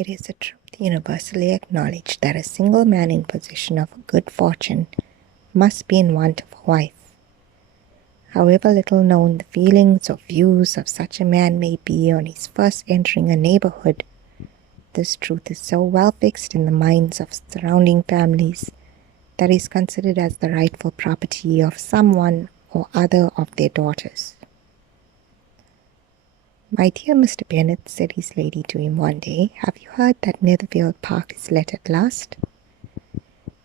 It is a truth universally acknowledged that a single man in possession of good fortune must be in want of a wife. However little known the feelings or views of such a man may be on his first entering a neighborhood, this truth is so well fixed in the minds of surrounding families that he is considered as the rightful property of someone or other of their daughters. "My dear Mr. Bennet," said his lady to him one day, "have you heard that Netherfield Park is let at last?"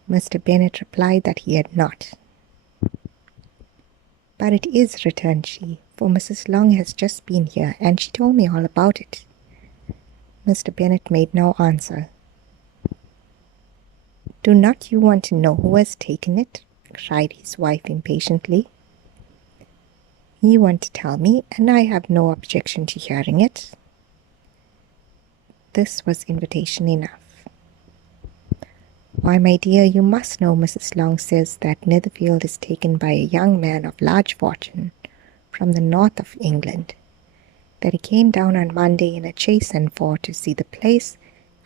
Mr. Bennet replied that he had not. "But it is," returned she, "for Mrs. Long has just been here, and she told me all about it." Mr. Bennet made no answer. "Do not you want to know who has taken it?" cried his wife impatiently. "You want to tell me, and I have no objection to hearing it." This was invitation enough. "Why, my dear, you must know Mrs. Long says that Netherfield is taken by a young man of large fortune from the north of England, that he came down on Monday in a chaise and four to see the place,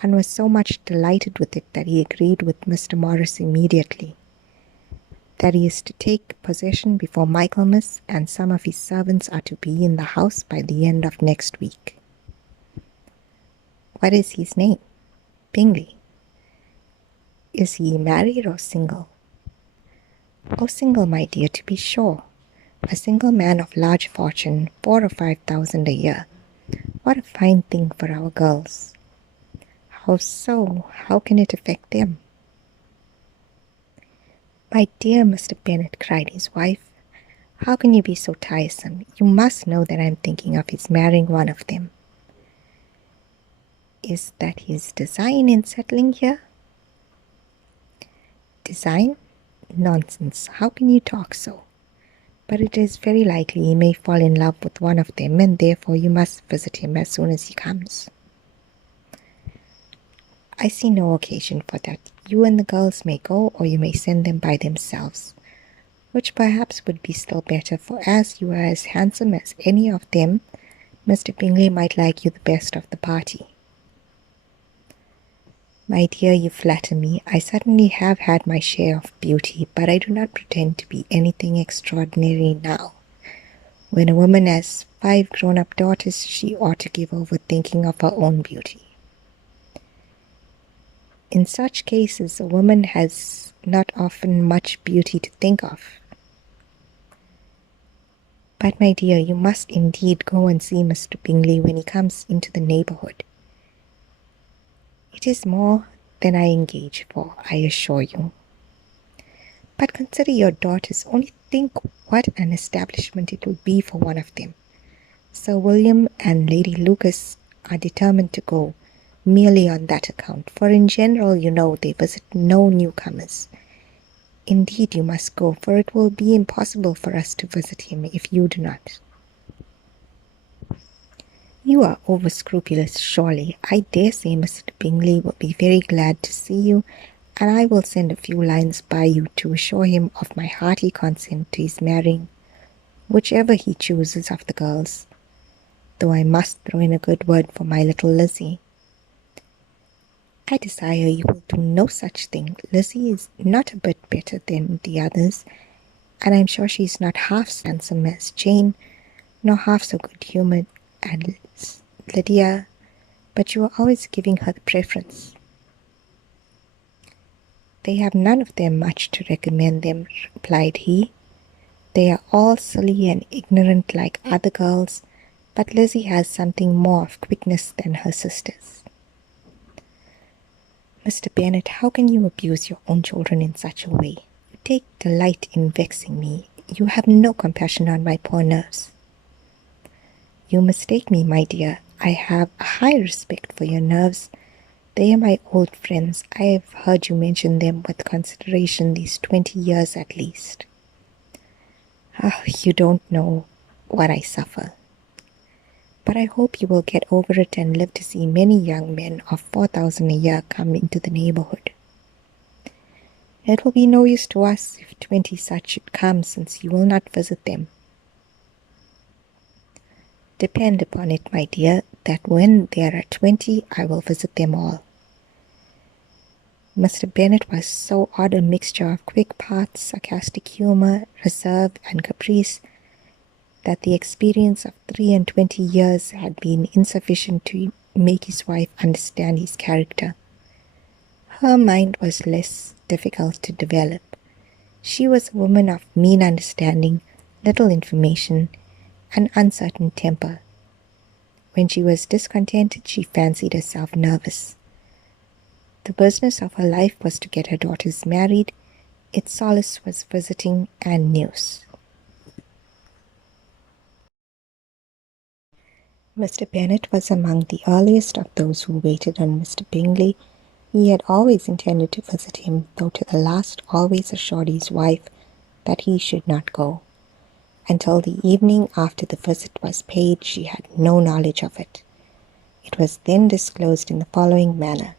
and was so much delighted with it that he agreed with Mr. Morris immediately, that he is to take possession before Michaelmas, and some of his servants are to be in the house by the end of next week." "What is his name?" "Bingley." "Is he married or single?" "Oh, single, my dear, to be sure. A single man of large fortune, 4,000 or 5,000 a year. What a fine thing for our girls!" "How so? How can it affect them?" "My dear Mr. Bennet," cried his wife, "how can you be so tiresome? You must know that I am thinking of his marrying one of them." "Is that his design in settling here?" "Design? Nonsense! How can you talk so? But it is very likely he may fall in love with one of them, and therefore you must visit him as soon as he comes." "I see no occasion for that. You and the girls may go, or you may send them by themselves, which perhaps would be still better, for as you are as handsome as any of them, Mr. Bingley might like you the best of the party." "My dear, you flatter me. I certainly have had my share of beauty, but I do not pretend to be anything extraordinary now. When a woman has 5 grown-up daughters, she ought to give over thinking of her own beauty. In such cases, a woman has not often much beauty to think of. But, my dear, you must indeed go and see Mr. Bingley when he comes into the neighborhood. It is more than I engage for, I assure you. But consider your daughters. Only think what an establishment it will be for one of them. Sir William and Lady Lucas are determined to go, merely on that account, for in general, you know, they visit no newcomers. Indeed, you must go, for it will be impossible for us to visit him if you do not." "You are over-scrupulous, surely. I dare say Mr. Bingley will be very glad to see you, and I will send a few lines by you to assure him of my hearty consent to his marrying whichever he chooses of the girls, though I must throw in a good word for my little Lizzie." "I desire you will do no such thing. Lizzie is not a bit better than the others, and I am sure she is not half so handsome as Jane, nor half so good-humoured as Lydia, but you are always giving her the preference." "They have none of them much to recommend them," replied he. "They are all silly and ignorant like other girls, but Lizzie has something more of quickness than her sisters." "Mr. Bennet, how can you abuse your own children in such a way? You take delight in vexing me. You have no compassion on my poor nerves." "You mistake me, my dear. I have a high respect for your nerves. They are my old friends. I have heard you mention them with consideration these 20 years at least. Ah, you don't know what I suffer. But I hope you will get over it and live to see many young men of 4,000 a year come into the neighborhood. It will be no use to us if 20 such should come, since you will not visit them." Depend upon it, my dear, that when there are 20, I will visit them all. Mr. Bennet was so odd a mixture of quick parts, sarcastic humour, reserve, and caprice, that the experience of 23 years had been insufficient to make his wife understand his character. Her mind was less difficult to develop. She was a woman of mean understanding, little information, and uncertain temper. When she was discontented, she fancied herself nervous. The business of her life was to get her daughters married. Its solace was visiting and news. Mr. Bennet was among the earliest of those who waited on Mr. Bingley. He had always intended to visit him, though to the last always assured his wife that he should not go. Until the evening after the visit was paid, she had no knowledge of it. It was then disclosed in the following manner.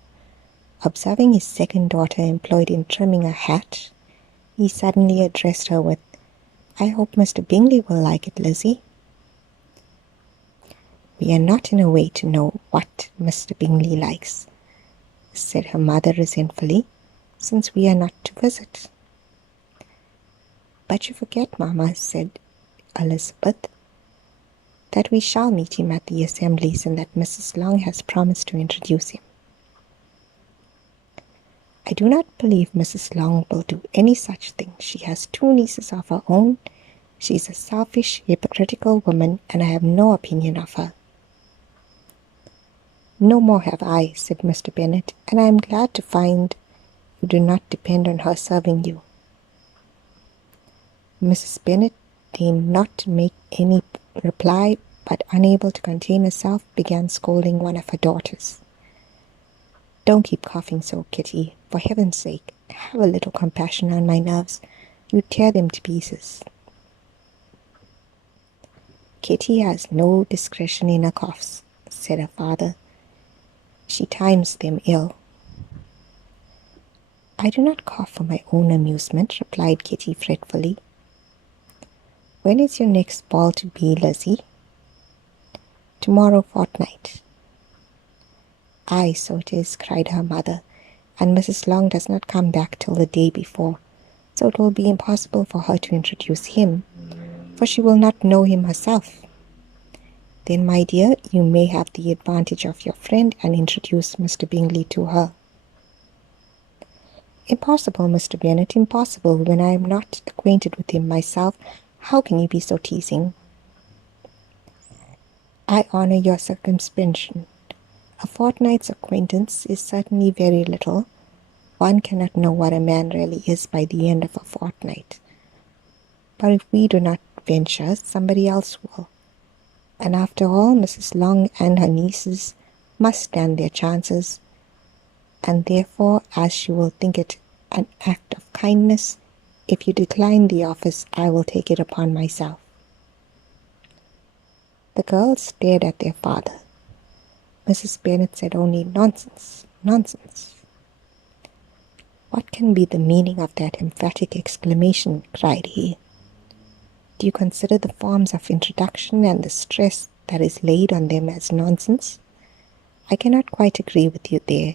Observing his second daughter employed in trimming a hat, he suddenly addressed her with, "I hope Mr. Bingley will like it, Lizzie." "We are not in a way to know what Mr. Bingley likes," said her mother resentfully, "since we are not to visit." "But you forget, mamma," said Elizabeth, "that we shall meet him at the assemblies, and that Mrs. Long has promised to introduce him." "I do not believe Mrs. Long will do any such thing. She has 2 nieces of her own. She is a selfish, hypocritical woman, and I have no opinion of her." "No more have I," said Mr. Bennet, "and I am glad to find you do not depend on her serving you." Mrs. Bennet deigned not to make any reply, but unable to contain herself, began scolding one of her daughters. "Don't keep coughing so, Kitty. For heaven's sake, have a little compassion on my nerves. You tear them to pieces." "Kitty has no discretion in her coughs," said her father. "She times them ill." "I do not cough for my own amusement," replied Kitty fretfully. "When is your next ball to be, Lizzie?" "Tomorrow fortnight." "Aye, so it is," cried her mother, "and Mrs. Long does not come back till the day before, so it will be impossible for her to introduce him, for she will not know him herself." "Then, my dear, you may have the advantage of your friend and introduce Mr. Bingley to her." "Impossible, Mr. Bennet, impossible, when I am not acquainted with him myself. How can you be so teasing?" "I honour your circumspection. A fortnight's acquaintance is certainly very little. One cannot know what a man really is by the end of a fortnight. But if we do not venture, somebody else will. And after all, Mrs. Long and her nieces must stand their chances, and therefore, as she will think it an act of kindness, if you decline the office, I will take it upon myself." The girls stared at their father. Mrs. Bennet said only, "Nonsense, nonsense." "What can be the meaning of that emphatic exclamation?" cried he. "Do you consider the forms of introduction and the stress that is laid on them as nonsense? I cannot quite agree with you there.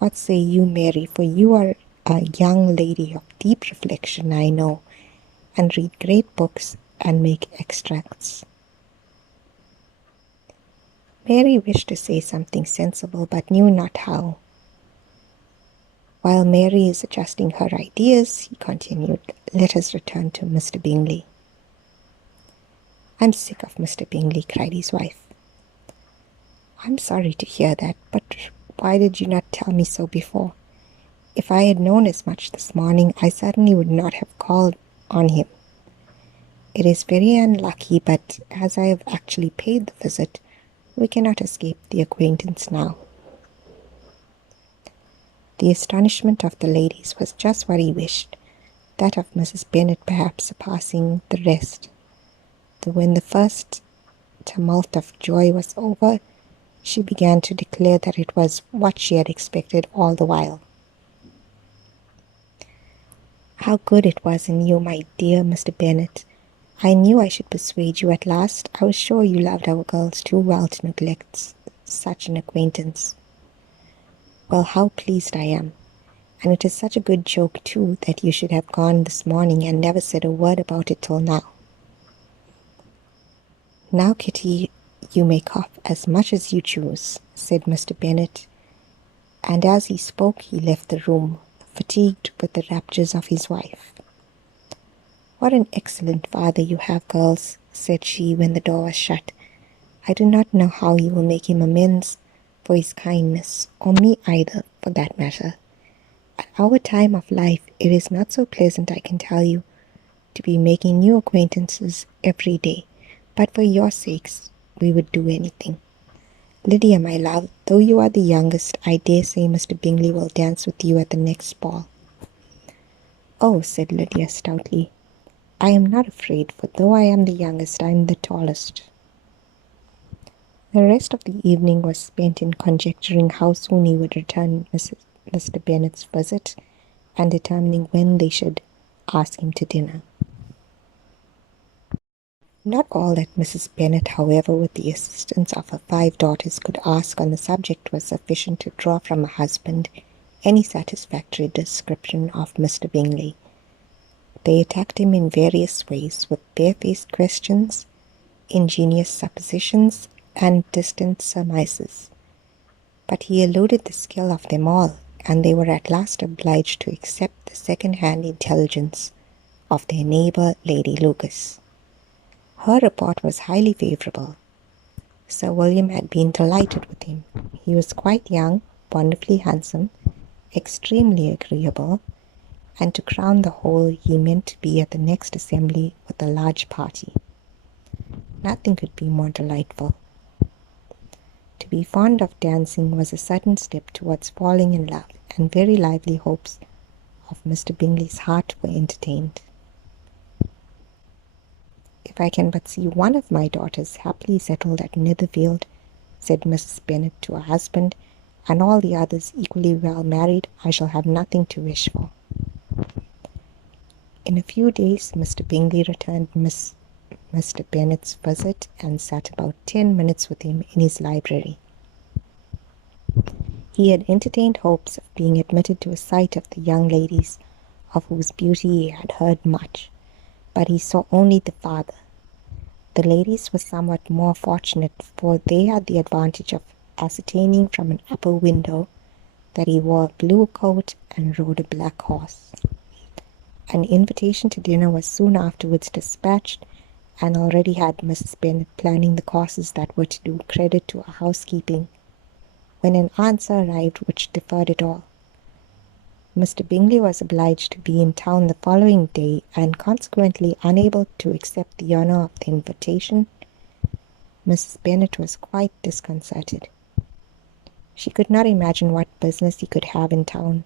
What say you, Mary, for you are a young lady of deep reflection, I know, and read great books and make extracts." Mary wished to say something sensible, but knew not how. "While Mary is adjusting her ideas," he continued, "let us return to Mr. Bingley." "I'm sick of Mr. Bingley," cried his wife. "I'm sorry to hear that, but why did you not tell me so before? If I had known as much this morning, I certainly would not have called on him. It is very unlucky, but as I have actually paid the visit, we cannot escape the acquaintance now." The astonishment of the ladies was just what he wished, that of Mrs. Bennet perhaps surpassing the rest. When the first tumult of joy was over, she began to declare that it was what she had expected all the while. "How good it was in you, my dear Mr. Bennet. I knew I should persuade you at last. I was sure you loved our girls too well to neglect such an acquaintance. Well, how pleased I am. And it is such a good joke, too, that you should have gone this morning and never said a word about it till now. Now, Kitty, you may cough as much as you choose, said Mr. Bennet, and as he spoke he left the room, fatigued with the raptures of his wife. What an excellent father you have, girls, said she when the door was shut. I do not know how you will make him amends for his kindness, or me either, for that matter. At our time of life it is not so pleasant, I can tell you, to be making new acquaintances every day, but for your sakes we would do anything. Lydia, my love, though you are the youngest, I dare say Mr. Bingley will dance with you at the next ball. Oh, said Lydia stoutly, I am not afraid, for though I am the youngest, I am the tallest. The rest of the evening was spent in conjecturing how soon he would return Mr. Bennet's visit, and determining when they should ask him to dinner. Not all that Mrs. Bennet, however, with the assistance of her 5 daughters, could ask on the subject was sufficient to draw from her husband any satisfactory description of Mr. Bingley. They attacked him in various ways, with barefaced questions, ingenious suppositions, and distant surmises. But he eluded the skill of them all, and they were at last obliged to accept the second-hand intelligence of their neighbour, Lady Lucas. Her report was highly favourable. Sir William had been delighted with him. He was quite young, wonderfully handsome, extremely agreeable, and to crown the whole, he meant to be at the next assembly with a large party. Nothing could be more delightful. To be fond of dancing was a sudden step towards falling in love, and very lively hopes of Mr. Bingley's heart were entertained. If I can but see one of my daughters happily settled at Netherfield, said Mrs. Bennet to her husband, and all the others equally well married, I shall have nothing to wish for. In a few days Mr. Bingley returned Mr. Bennet's visit, and sat about 10 minutes with him in his library. He had entertained hopes of being admitted to a sight of the young ladies, of whose beauty he had heard much, but he saw only the father. The ladies were somewhat more fortunate, for they had the advantage of ascertaining from an upper window that he wore a blue coat and rode a black horse. An invitation to dinner was soon afterwards dispatched, and already had Mrs. Bennet planning the courses that were to do credit to her housekeeping, when an answer arrived which deferred it all. Mr. Bingley was obliged to be in town the following day, and consequently unable to accept the honour of the invitation. Mrs. Bennet was quite disconcerted. She could not imagine what business he could have in town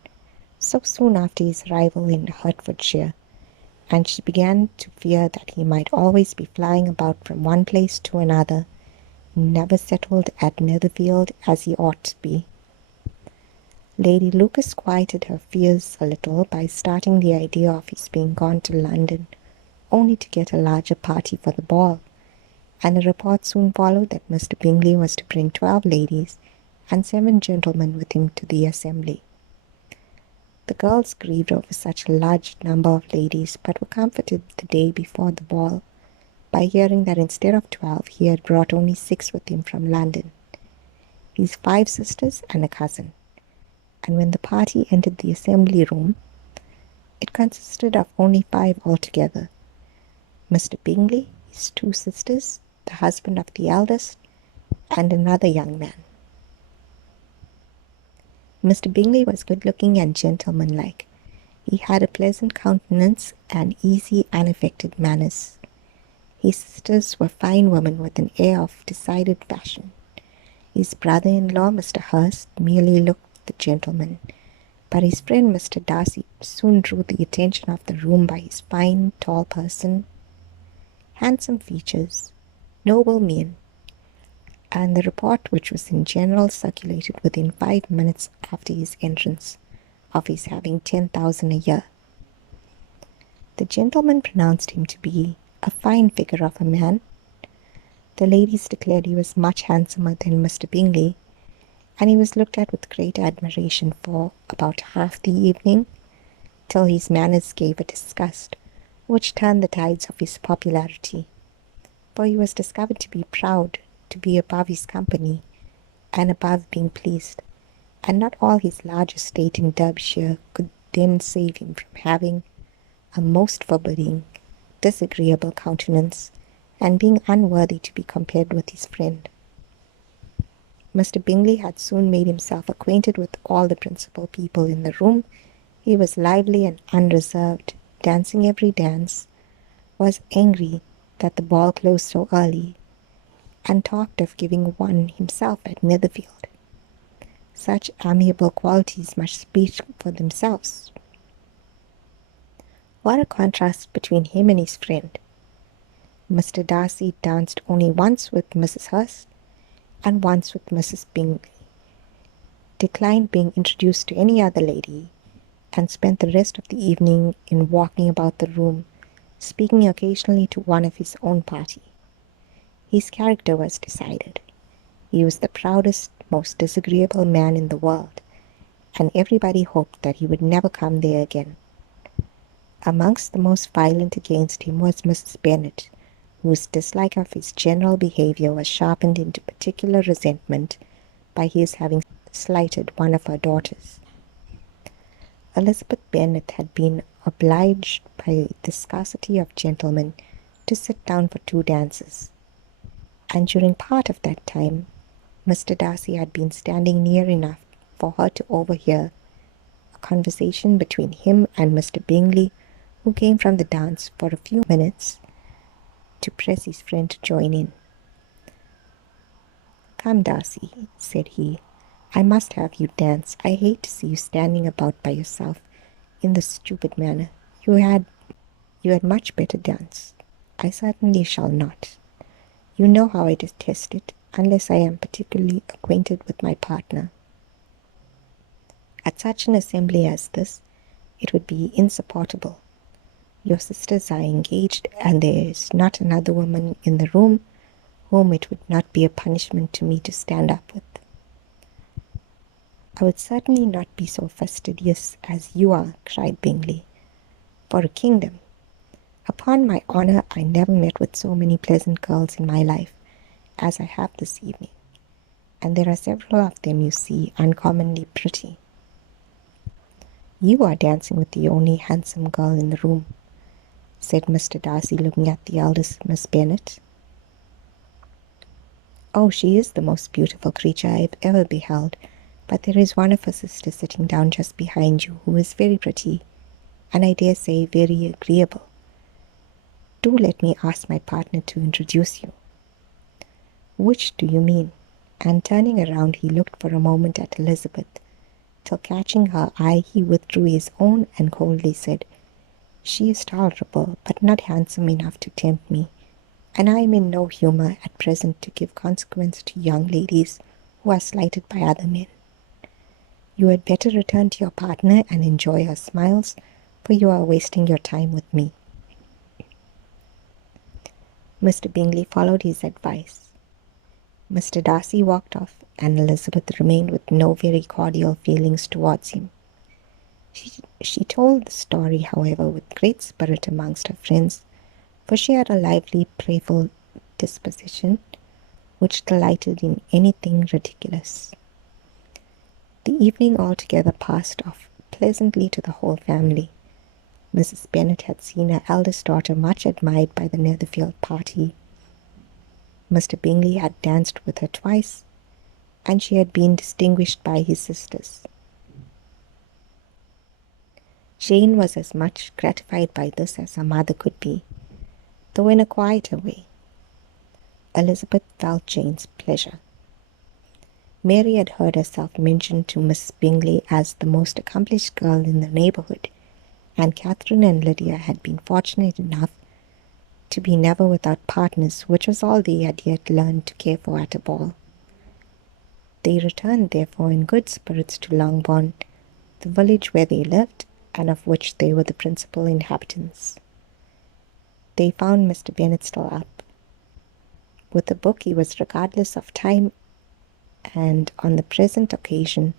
so soon after his arrival in Hertfordshire, and she began to fear that he might always be flying about from one place to another, never settled at Netherfield as he ought to be. Lady Lucas quieted her fears a little by starting the idea of his being gone to London, only to get a larger party for the ball, and a report soon followed that Mr. Bingley was to bring 12 ladies and 7 gentlemen with him to the assembly. The girls grieved over such a large number of ladies, but were comforted the day before the ball by hearing that instead of 12 he had brought only 6 with him from London, his 5 sisters and a cousin. And when the party entered the assembly room, it consisted of only 5 altogether: Mr. Bingley, his 2 sisters, the husband of the eldest, and another young man. Mr. Bingley was good-looking and gentlemanlike. He had a pleasant countenance and easy, unaffected manners. His sisters were fine women with an air of decided fashion. His brother-in-law, Mr. Hurst, merely looked the gentleman, but his friend Mr. Darcy soon drew the attention of the room by his fine, tall person, handsome features, noble mien, and the report, which was in general circulated within 5 minutes after his entrance, of his having 10,000 a year. The gentleman pronounced him to be A fine figure of a man. The ladies declared he was much handsomer than Mr. Bingley, and he was looked at with great admiration for about half the evening, till his manners gave a disgust, which turned the tides of his popularity, for he was discovered to be proud to be above his company, and above being pleased, and not all his large estate in Derbyshire could then save him from having a most forbidding, disagreeable countenance, and being unworthy to be compared with his friend. Mr. Bingley had soon made himself acquainted with all the principal people in the room. He was lively and unreserved, dancing every dance, was angry that the ball closed so early, and talked of giving one himself at Netherfield. Such amiable qualities must speak for themselves. What a contrast between him and his friend! Mr. Darcy danced only once with Mrs. Hurst, and once with Mrs. Bingley, declined being introduced to any other lady, and spent the rest of the evening in walking about the room, speaking occasionally to one of his own party. His character was decided. He was the proudest, most disagreeable man in the world, and everybody hoped that he would never come there again. Amongst the most violent against him was Mrs. Bennet, whose dislike of his general behaviour was sharpened into particular resentment by his having slighted one of her daughters. Elizabeth Bennet had been obliged by the scarcity of gentlemen to sit down for 2 dances, and during part of that time Mr. Darcy had been standing near enough for her to overhear a conversation between him and Mr. Bingley, who came from the dance for a few minutes to press his friend to join in. "Come, Darcy," said he, "I must have you dance. I hate to see you standing about by yourself in this stupid manner. You had much better dance." "I certainly shall not. You know how I detest it, unless I am particularly acquainted with my partner. At such an assembly as this, it would be insupportable. Your sisters are engaged, and there is not another woman in the room whom it would not be a punishment to me to stand up with." "I would certainly not be so fastidious as you are," cried Bingley, "for a kingdom. Upon my honour, I never met with so many pleasant girls in my life as I have this evening, and there are several of them, you see, uncommonly pretty." "You are dancing with the only handsome girl in the room," said Mr. Darcy, looking at the eldest Miss Bennet. "Oh, she is the most beautiful creature I have ever beheld, but there is one of her sisters sitting down just behind you, who is very pretty, and I dare say very agreeable. Do let me ask my partner to introduce you." "Which do you mean?" And turning around, he looked for a moment at Elizabeth, till catching her eye, he withdrew his own and coldly said, "She is tolerable, but not handsome enough to tempt me, and I am in no humour at present to give consequence to young ladies who are slighted by other men. You had better return to your partner and enjoy her smiles, for you are wasting your time with me." Mr. Bingley followed his advice. Mr. Darcy walked off, and Elizabeth remained with no very cordial feelings towards him. She told the story, however, with great spirit amongst her friends, for she had a lively, playful disposition, which delighted in anything ridiculous. The evening altogether passed off pleasantly to the whole family. Mrs. Bennet had seen her eldest daughter much admired by the Netherfield party. Mr. Bingley had danced with her twice, and she had been distinguished by his sisters. Jane was as much gratified by this as her mother could be, though in a quieter way. Elizabeth felt Jane's pleasure. Mary had heard herself mentioned to Miss Bingley as the most accomplished girl in the neighbourhood, and Catherine and Lydia had been fortunate enough to be never without partners, which was all they had yet learned to care for at a ball. They returned, therefore, in good spirits to Longbourn, the village where they lived, and of which they were the principal inhabitants. They found Mr. Bennet still up. With the book he was regardless of time, and on the present occasion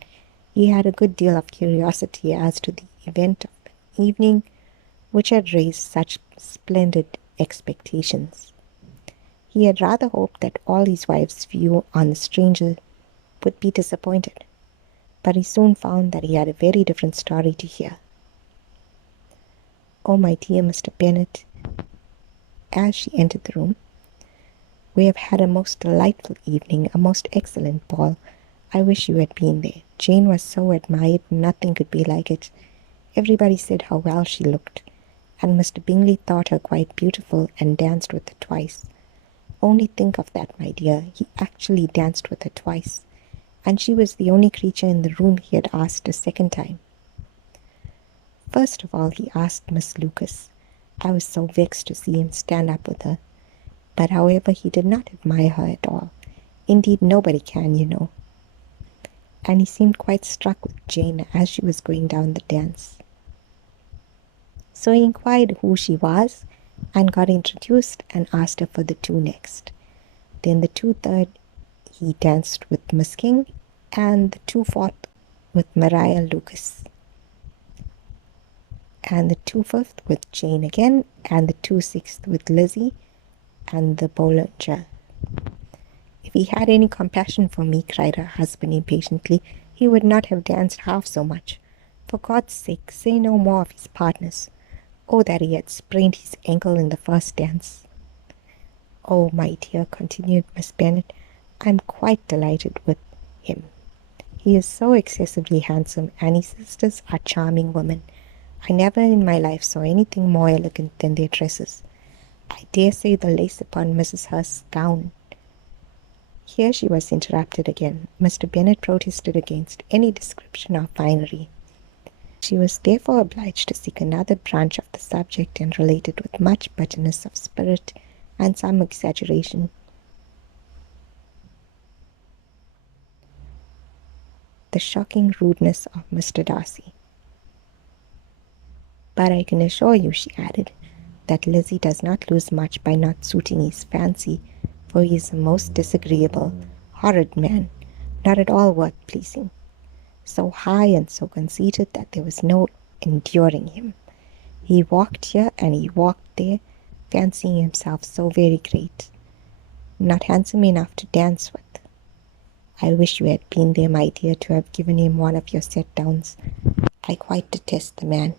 he had a good deal of curiosity as to the event of the evening which had raised such splendid expectations. He had rather hoped that all his wife's view on the stranger would be disappointed, but he soon found that he had a very different story to hear. "Oh, my dear Mr. Bennet," as she entered the room, "we have had a most delightful evening, a most excellent ball. I wish you had been there. Jane was so admired, nothing could be like it. Everybody said how well she looked, and Mr. Bingley thought her quite beautiful and danced with her twice. Only think of that, my dear, he actually danced with her twice, and she was the only creature in the room he had asked a second time. First of all he asked Miss Lucas. I was so vexed to see him stand up with her, but however he did not admire her at all. Indeed nobody can, you know. And he seemed quite struck with Jane as she was going down the dance. So he inquired who she was, and got introduced and asked her for the two next. Then the 2/3 he danced with Miss King, and the 2/4 with Maria Lucas, and the 2/5 with Jane again, and the 2/6 with Lizzie and the Bollinger. If he had any compassion for me, cried her husband impatiently, he would not have danced half so much. For God's sake, say no more of his partners. Oh, that he had sprained his ankle in the first dance. Oh, my dear, continued Miss Bennet, I am quite delighted with him. He is so excessively handsome, and his sisters are charming women. I never in my life saw anything more elegant than their dresses. I dare say the lace upon Mrs. Hurst's gown. Here she was interrupted again. Mr. Bennet protested against any description of finery. She was therefore obliged to seek another branch of the subject, and related with much bitterness of spirit and some exaggeration the shocking rudeness of Mr. Darcy. But I can assure you, she added, that Lizzie does not lose much by not suiting his fancy, for he is a most disagreeable, horrid man, not at all worth pleasing, so high and so conceited that there was no enduring him. He walked here and he walked there, fancying himself so very great, not handsome enough to dance with. I wish you had been there, my dear, to have given him one of your set-downs. I quite detest the man.